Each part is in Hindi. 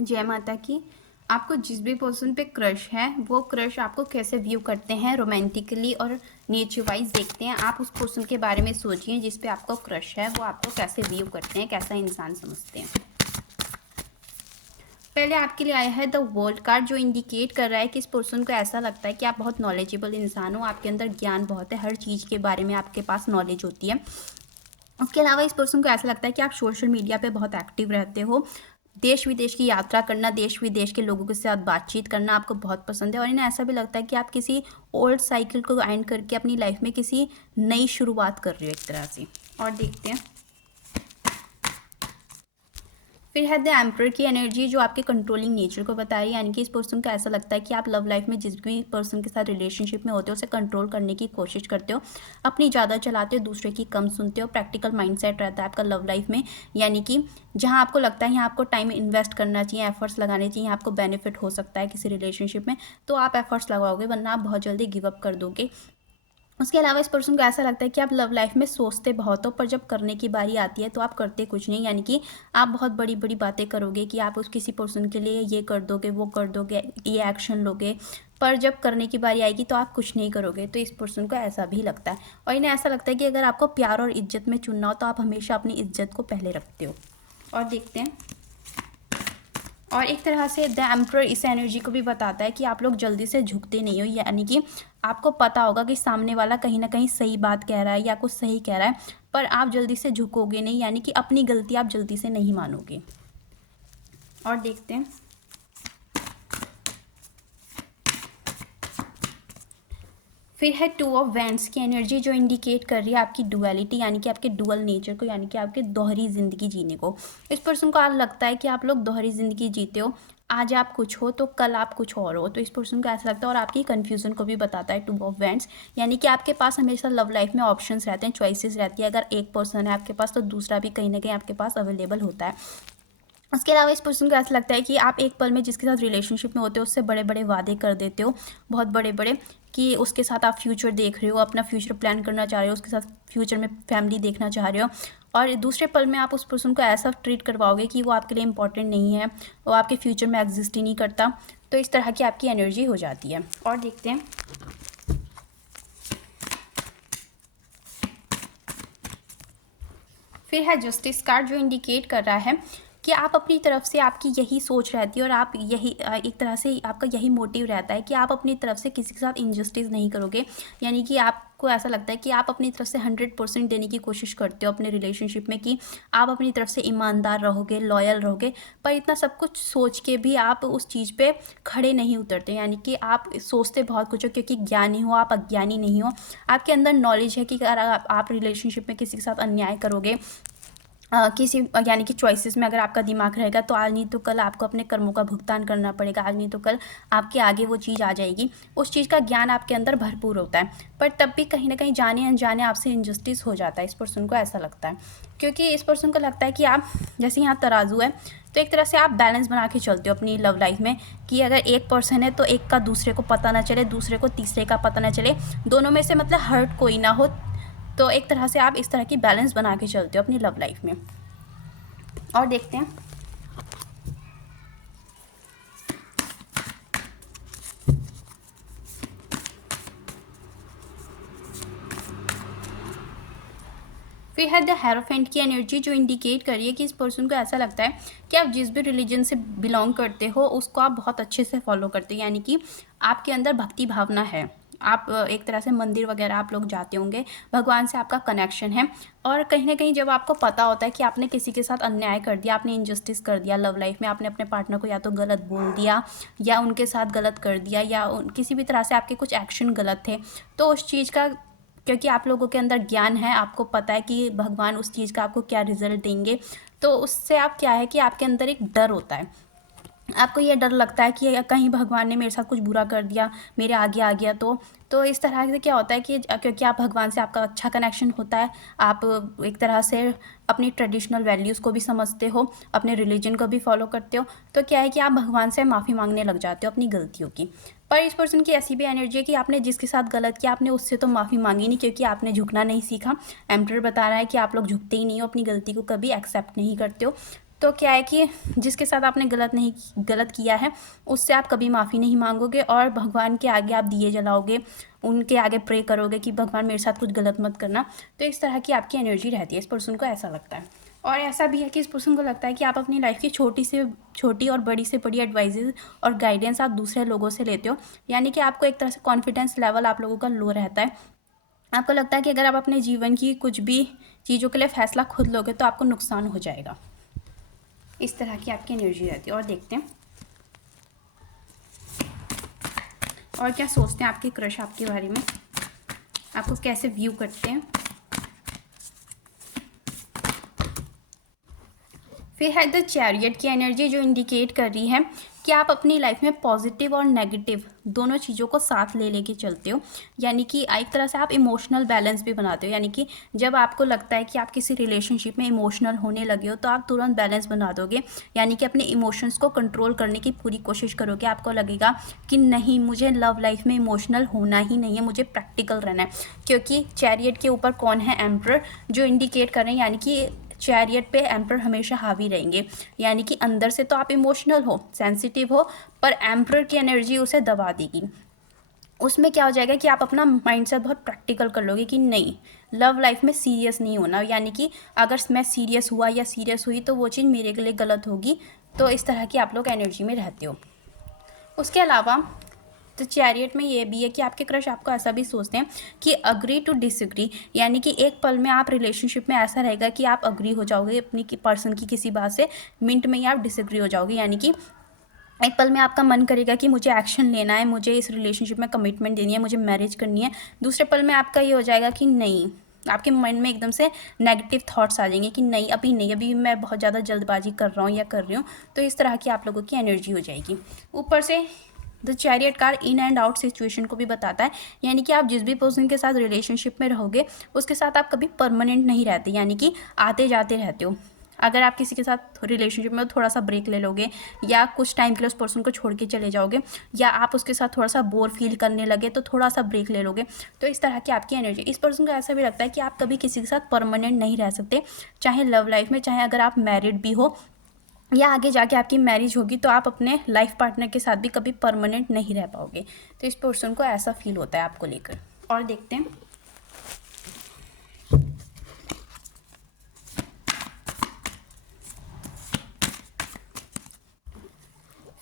जय माता की। आपको जिस भी पर्सन पे क्रश है वो क्रश आपको कैसे व्यू करते हैं रोमांटिकली और नेचर वाइज देखते हैं। आप उस पर्सन के बारे में सोचिए जिस पे आपको क्रश है, वो आपको कैसे व्यू करते हैं, कैसा इंसान समझते हैं। पहले आपके लिए आया है द वर्ल्ड कार्ड, जो इंडिकेट कर रहा है कि इस पर्सन को ऐसा लगता है कि आप बहुत नॉलेजेबल इंसान हो, आपके अंदर ज्ञान बहुत है, हर चीज़ के बारे में आपके पास नॉलेज होती है। उसके अलावा इस पर्सन को ऐसा लगता है कि आप सोशल मीडिया पे बहुत एक्टिव रहते हो, देश विदेश की यात्रा करना, देश विदेश के लोगों के साथ बातचीत करना आपको बहुत पसंद है। और इन्हें ऐसा भी लगता है कि आप किसी ओल्ड साइकिल को एंड करके अपनी लाइफ में किसी नई शुरुआत कर रहे हो एक तरह से। और देखते हैं, फिर है द एम्परर की एनर्जी, जो आपके कंट्रोलिंग नेचर को बता रही है। यानी कि इस पर्सन को ऐसा लगता है कि आप लव लाइफ में जिस भी पर्सन के साथ रिलेशनशिप में होते हो उसे कंट्रोल करने की कोशिश करते हो, अपनी ज़्यादा चलाते हो, दूसरे की कम सुनते हो। प्रैक्टिकल माइंडसेट रहता है आपका लव लाइफ में, यानी कि जहाँ आपको लगता है यहाँ आपको टाइम इन्वेस्ट करना चाहिए, एफर्ट्स लगाने चाहिए, आपको बेनिफिट हो सकता है किसी रिलेशनशिप में, तो आप एफर्ट्स लगाओगे, वरना आप बहुत जल्दी गिव अप कर दोगे। उसके अलावा इस पर्सन को ऐसा लगता है कि आप लव लाइफ में सोचते बहुत हो, पर जब करने की बारी आती है तो आप करते कुछ नहीं। यानी कि आप बहुत बड़ी बड़ी बातें करोगे कि आप उस किसी पर्सन के लिए ये कर दोगे, वो कर दोगे, ये एक्शन लोगे, पर जब करने की बारी आएगी तो आप कुछ नहीं करोगे। तो इस पर्सन को ऐसा भी लगता है। और इन्हें ऐसा लगता है कि अगर आपको प्यार और इज्जत में चुनना हो तो आप हमेशा अपनी इज्जत को पहले रखते हो। और देखते हैं, और एक तरह से द एम्परर इस एनर्जी को भी बताता है कि आप लोग जल्दी से झुकते नहीं हो। यानी कि आपको पता होगा कि सामने वाला कहीं ना कहीं सही बात कह रहा है या कुछ सही कह रहा है, पर आप जल्दी से झुकोगे नहीं, यानी कि अपनी गलती आप जल्दी से नहीं मानोगे। और देखते हैं, फिर है टू ऑफ वैंड्स की एनर्जी, जो इंडिकेट कर रही है आपकी डुअलिटी, यानी कि आपके डुअल नेचर को, यानी कि आपके दोहरी ज़िंदगी जीने को। इस पर्सन को आज लगता है कि आप लोग दोहरी ज़िंदगी जीते हो, आज आप कुछ हो तो कल आप कुछ और हो। तो इस पर्सन को ऐसा लगता है, और आपकी कन्फ्यूज़न को भी बताता है टू ऑफ वैंड्स, यानी कि आपके पास हमेशा लव लाइफ में ऑप्शंस रहते हैं, चॉइसेस रहती है। अगर एक पर्सन है आपके पास तो दूसरा भी कहीं ना कहीं आपके पास अवेलेबल होता है। उसके अलावा इस पर्सन को ऐसा लगता है कि आप एक पल में जिसके साथ रिलेशनशिप में होते हो उससे बड़े बड़े वादे कर देते हो, बहुत बड़े बड़े, कि उसके साथ आप फ्यूचर देख रहे हो, अपना फ्यूचर प्लान करना चाह रहे हो, उसके साथ फ्यूचर में फैमिली देखना चाह रहे हो, और दूसरे पल में आप उस पर्सन को ऐसा ट्रीट करवाओगे कि वो आपके लिए इंपॉर्टेंट नहीं है, वो आपके फ्यूचर में एग्जिस्ट ही नहीं करता। तो इस तरह की आपकी एनर्जी हो जाती है। और देखते हैं, फिर है जस्टिस कार्ड, जो इंडिकेट कर रहा है कि आप अपनी तरफ से, आपकी यही सोच रहती है और आप यही एक तरह से आपका यही मोटिव रहता है कि आप अपनी तरफ से किसी के साथ इनजस्टिस नहीं करोगे। यानी कि आपको ऐसा लगता है कि आप अपनी तरफ से 100% देने की कोशिश करते हो अपने रिलेशनशिप में, कि आप अपनी तरफ से ईमानदार रहोगे, लॉयल रहोगे, पर इतना सब कुछ सोच के भी आप उस चीज़ पे खड़े नहीं उतरते। यानी कि आप सोचते बहुत कुछ हो, क्योंकि ज्ञानी हो आप, अज्ञानी नहीं हो। आपके अंदर नॉलेज है कि अगर आप रिलेशनशिप में किसी के साथ अन्याय करोगे, किसी यानी कि चॉइसेस में अगर आपका दिमाग रहेगा तो आज नहीं तो कल आपको अपने कर्मों का भुगतान करना पड़ेगा, आज नहीं तो कल आपके आगे वो चीज़ आ जाएगी। उस चीज़ का ज्ञान आपके अंदर भरपूर होता है, पर तब भी कहीं ना कहीं जाने अनजाने आपसे इनजस्टिस हो जाता है। इस पर्सन को ऐसा लगता है, क्योंकि इस पर्सन को लगता है कि आप, जैसे यहाँ तराजू है, तो एक तरह से आप बैलेंस बना के चलते हो अपनी लव लाइफ में, कि अगर एक पर्सन है तो एक का दूसरे को पता ना चले, दूसरे को तीसरे का पता ना चले, दोनों में से मतलब हर्ट कोई ना हो। तो एक तरह से आप इस तरह की बैलेंस बना के चलते हो अपनी लव लाइफ में। और देखते हैं, फिर है द हेरोफेंट की एनर्जी, जो इंडिकेट कर रही है कि इस पर्सन को ऐसा लगता है कि आप जिस भी रिलीजन से बिलोंग करते हो उसको आप बहुत अच्छे से फॉलो करते हो। यानी कि आपके अंदर भक्ति भावना है, आप एक तरह से मंदिर वगैरह आप लोग जाते होंगे, भगवान से आपका कनेक्शन है। और कहीं ना कहीं जब आपको पता होता है कि आपने किसी के साथ अन्याय कर दिया, आपने इनजस्टिस कर दिया लव लाइफ में, आपने अपने पार्टनर को या तो गलत बोल दिया या उनके साथ गलत कर दिया, या किसी भी तरह से आपके कुछ एक्शन गलत थे, तो उस चीज़ का, क्योंकि आप लोगों के अंदर ज्ञान है, आपको पता है कि भगवान उस चीज़ का आपको क्या रिजल्ट देंगे, तो उससे आप क्या है कि आपके अंदर एक डर होता है। आपको ये डर लगता है कि कहीं भगवान ने मेरे साथ कुछ बुरा कर दिया, मेरे आगे आ गया तो इस तरह से क्या होता है कि क्योंकि आप भगवान से आपका अच्छा कनेक्शन होता है, आप एक तरह से अपनी ट्रेडिशनल वैल्यूज़ को भी समझते हो, अपने रिलीजन को भी फॉलो करते हो, तो क्या है कि आप भगवान से माफ़ी मांगने लग जाते हो अपनी गलतियों की। पर इस पर्सन की ऐसी भी एनर्जी है कि आपने जिसके साथ गलत किया आपने उससे तो माफ़ी मांगी नहीं, क्योंकि आपने झुकना नहीं सीखा। एम्परर बता रहा है कि आप लोग झुकते ही नहीं हो, अपनी गलती को कभी एक्सेप्ट नहीं करते हो। तो क्या है कि जिसके साथ आपने गलत किया है उससे आप कभी माफ़ी नहीं मांगोगे और भगवान के आगे आप दिए जलाओगे, उनके आगे प्रे करोगे कि भगवान मेरे साथ कुछ गलत मत करना। तो इस तरह की आपकी एनर्जी रहती है, इस पर्सन को ऐसा लगता है। और ऐसा भी है कि इस पर्सन को लगता है कि आप अपनी लाइफ की छोटी से छोटी और बड़ी से बड़ी एडवाइजेज और गाइडेंस आप दूसरे लोगों से लेते हो, यानी कि आपको एक तरह से कॉन्फिडेंस लेवल आप लोगों का लो रहता है। आपको लगता है कि अगर आप अपने जीवन की कुछ भी चीज़ों के लिए फ़ैसला खुद लोगे तो आपको नुकसान हो जाएगा। इस तरह की आपकी एनर्जी रहती है। और देखते हैं और क्या सोचते हैं आपके क्रश आपके बारे में, आपको कैसे व्यू करते हैं। फिर है द चैरियट की एनर्जी, जो इंडिकेट कर रही है कि आप अपनी लाइफ में पॉजिटिव और नेगेटिव दोनों चीज़ों को साथ ले लेके चलते हो, यानी कि एक तरह से आप इमोशनल बैलेंस भी बनाते हो। यानी कि जब आपको लगता है कि आप किसी रिलेशनशिप में इमोशनल होने लगे हो तो आप तुरंत बैलेंस बना दोगे, यानी कि अपने इमोशंस को कंट्रोल करने की पूरी कोशिश करोगे। आपको लगेगा कि नहीं, मुझे लव लाइफ में इमोशनल होना ही नहीं है, मुझे प्रैक्टिकल रहना है। क्योंकि चैरियट के ऊपर कौन है? एम्परर, जो इंडिकेट कर रहे हैं यानी कि चैरियट पे एम्परर हमेशा हावी रहेंगे, यानी कि अंदर से तो आप इमोशनल हो, सेंसिटिव हो, पर एम्परर की एनर्जी उसे दबा देगी। उसमें क्या हो जाएगा कि आप अपना माइंडसेट बहुत प्रैक्टिकल कर लोगे कि नहीं, लव लाइफ में सीरियस नहीं होना, यानी कि अगर मैं सीरियस हुआ या सीरियस हुई तो वो चीज़ मेरे लिए गलत होगी। तो इस तरह की आप लोग एनर्जी में रहते हो। उसके अलावा तो चैरियट में ये भी है कि आपके क्रश आपको ऐसा भी सोचते हैं कि अग्री टू डिसएग्री, यानी कि एक पल में आप रिलेशनशिप में ऐसा रहेगा कि आप अग्री हो जाओगे अपनी पर्सन की किसी बात से, मिनट में ही आप डिसएग्री हो जाओगे। यानी कि एक पल में आपका मन करेगा कि मुझे एक्शन लेना है, मुझे इस रिलेशनशिप में कमिटमेंट देनी है, मुझे मैरिज करनी है। दूसरे पल में आपका ये हो जाएगा कि नहीं, आपके माइंड में एकदम से नेगेटिव थॉट्स आ जाएंगे कि नहीं, अभी नहीं, अभी मैं बहुत ज़्यादा जल्दबाजी कर रहा हूँ या कर रही हूँ। तो इस तरह की आप लोगों की एनर्जी हो जाएगी। ऊपर से the chariot car in and out situation को भी बताता है, यानी कि आप जिस भी पर्सन के साथ रिलेशनशिप में रहोगे उसके साथ आप कभी परमानेंट नहीं रहते, यानी कि आते जाते रहते हो। अगर आप किसी के साथ रिलेशनशिप में थोड़ा सा ब्रेक ले लोगे या कुछ टाइम के लिए उस पर्सन को छोड़ के चले जाओगे, या आप उसके साथ थोड़ा सा बोर फील करने लगे तो थोड़ा सा ब्रेक ले लोगे। तो इस तरह की आपकी एनर्जी। इस पर्सन को ऐसा भी लगता है कि आप कभी किसी के साथ परमानेंट नहीं रह सकते, चाहे लव लाइफ में, चाहे अगर आप मैरिड भी हो या आगे जाके आपकी मैरिज होगी, तो आप अपने लाइफ पार्टनर के साथ भी कभी परमानेंट नहीं रह पाओगे। तो इस पर्सन को ऐसा फील होता है आपको लेकर। और देखते हैं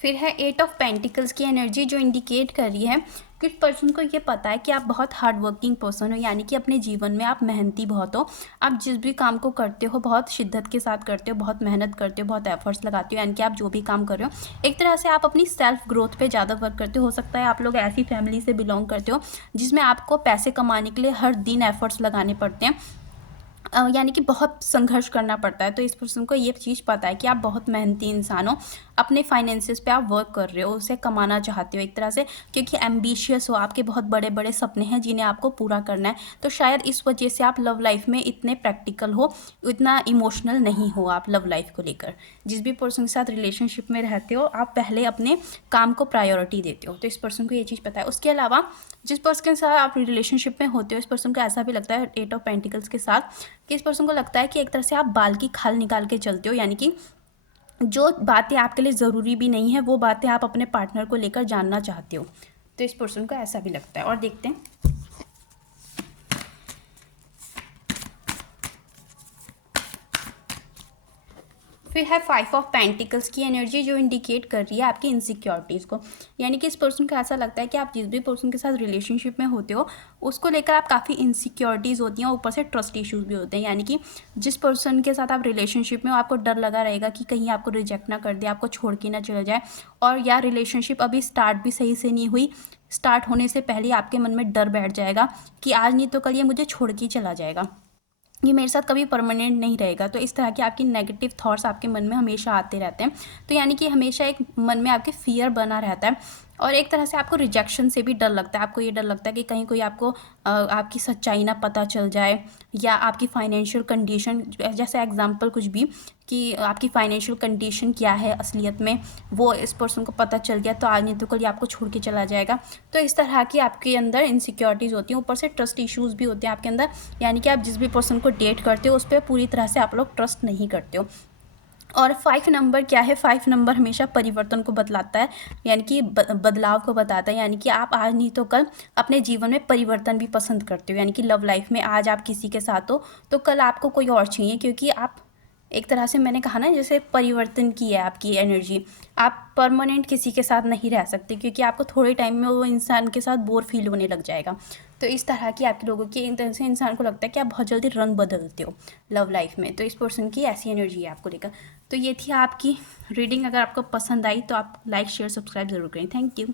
फिर है 8 ऑफ पेंटिकल्स की एनर्जी, जो इंडिकेट कर रही है कि इस पर्सन को ये पता है कि आप बहुत हार्ड वर्किंग पर्सन हो, यानी कि अपने जीवन में आप मेहनती बहुत हो। आप जिस भी काम को करते हो बहुत शिद्दत के साथ करते हो, बहुत मेहनत करते हो, बहुत एफर्ट्स लगाते हो, यानी कि आप जो भी काम कर रहे हो एक तरह से आप अपनी सेल्फ ग्रोथ पे ज़्यादा वर्क करते हो सकता है आप लोग ऐसी फैमिली से बिलोंग करते हो जिसमें आपको पैसे कमाने के लिए हर दिन एफर्ट्स लगाने पड़ते हैं, यानी कि बहुत संघर्ष करना पड़ता है। तो इस पर्सन को ये चीज़ पता है कि आप बहुत मेहनती इंसान हो, अपने फाइनेंसेस पे आप वर्क कर रहे हो, उसे कमाना चाहते हो एक तरह से, क्योंकि एम्बिशियस हो, आपके बहुत बड़े बड़े सपने हैं जिन्हें आपको पूरा करना है। तो शायद इस वजह से आप लव लाइफ में इतने प्रैक्टिकल हो, इतना इमोशनल नहीं हो आप लव लाइफ को लेकर। जिस भी पर्सन के साथ रिलेशनशिप में रहते हो आप पहले अपने काम को प्रायोरिटी देते हो। तो इस पर्सन को ये चीज़ पता है। उसके अलावा जिस पर्सन के साथ आप रिलेशनशिप में होते हो इस पर्सन को ऐसा भी लगता है 8 ऑफ पेंटिकल्स के साथ कि इस पर्सन को लगता है कि एक तरह से आप बाल की खाल निकाल के चलते हो, यानी कि जो बातें आपके लिए ज़रूरी भी नहीं है वो बातें आप अपने पार्टनर को लेकर जानना चाहते हो। तो इस पर्सन को ऐसा भी लगता है। और देखते हैं फिर है 5 ऑफ पेंटिकल्स की एनर्जी, जो इंडिकेट कर रही है आपकी इनसिक्योरिटीज़ को, यानी कि इस पर्सन को ऐसा लगता है कि आप जिस भी पर्सन के साथ रिलेशनशिप में होते हो उसको लेकर आप काफ़ी इनसिक्योरिटीज़ होती हैं, ऊपर से ट्रस्ट इश्यूज़ भी होते हैं। यानी कि जिस पर्सन के साथ आप रिलेशनशिप में हो आपको डर लगा रहेगा कि कहीं आपको रिजेक्ट ना कर दे, आपको छोड़ के ना चला जाए, और या रिलेशनशिप अभी स्टार्ट भी सही से नहीं हुई, स्टार्ट होने से पहले आपके मन में डर बैठ जाएगा कि आज नहीं तो कल ये मुझे छोड़ के चला जाएगा, ये मेरे साथ कभी परमानेंट नहीं रहेगा। तो इस तरह के आपकी नेगेटिव थॉट्स आपके मन में हमेशा आते रहते हैं। तो यानी कि हमेशा एक मन में आपके फियर बना रहता है, और एक तरह से आपको रिजेक्शन से भी डर लगता है। आपको ये डर लगता है कि कहीं कोई आपको आपकी सच्चाई ना पता चल जाए, या आपकी फाइनेंशियल कंडीशन, जैसे एग्जांपल कुछ भी, कि आपकी फाइनेंशियल कंडीशन क्या है असलियत में, वो इस पर्सन को पता चल गया तो आज नहीं तो कल ये आपको छोड़ के चला जाएगा। तो इस तरह की आपके अंदर इनसिक्योरिटीज़ होती हैं, ऊपर से ट्रस्ट इश्यूज़ भी होते हैं आपके अंदर, यानी कि आप जिस भी पर्सन को डेट करते हो उस पर पूरी तरह से आप लोग ट्रस्ट नहीं करते हो। और 5 नंबर क्या है? 5 नंबर हमेशा परिवर्तन को बतलाता है, यानी कि बदलाव को बताता है, यानी कि आप आज नहीं तो कल अपने जीवन में परिवर्तन भी पसंद करते हो। यानी कि लव लाइफ में आज आप किसी के साथ हो तो कल आपको कोई और चाहिए, क्योंकि आप एक तरह से, मैंने कहा ना, जैसे परिवर्तन की है आपकी एनर्जी। आप परमानेंट किसी के साथ नहीं रह सकते, क्योंकि आपको थोड़े टाइम में वो इंसान के साथ बोर फील होने लग जाएगा। तो इस तरह की आपके लोगों की, एक तरह से इंसान को लगता है कि आप बहुत जल्दी रंग बदलते हो लव लाइफ में। तो इस पर्सन की ऐसी एनर्जी है आपको लेकर। तो ये थी आपकी रीडिंग। अगर आपको पसंद आई तो आप लाइक शेयर सब्सक्राइब ज़रूर करें। Thank you.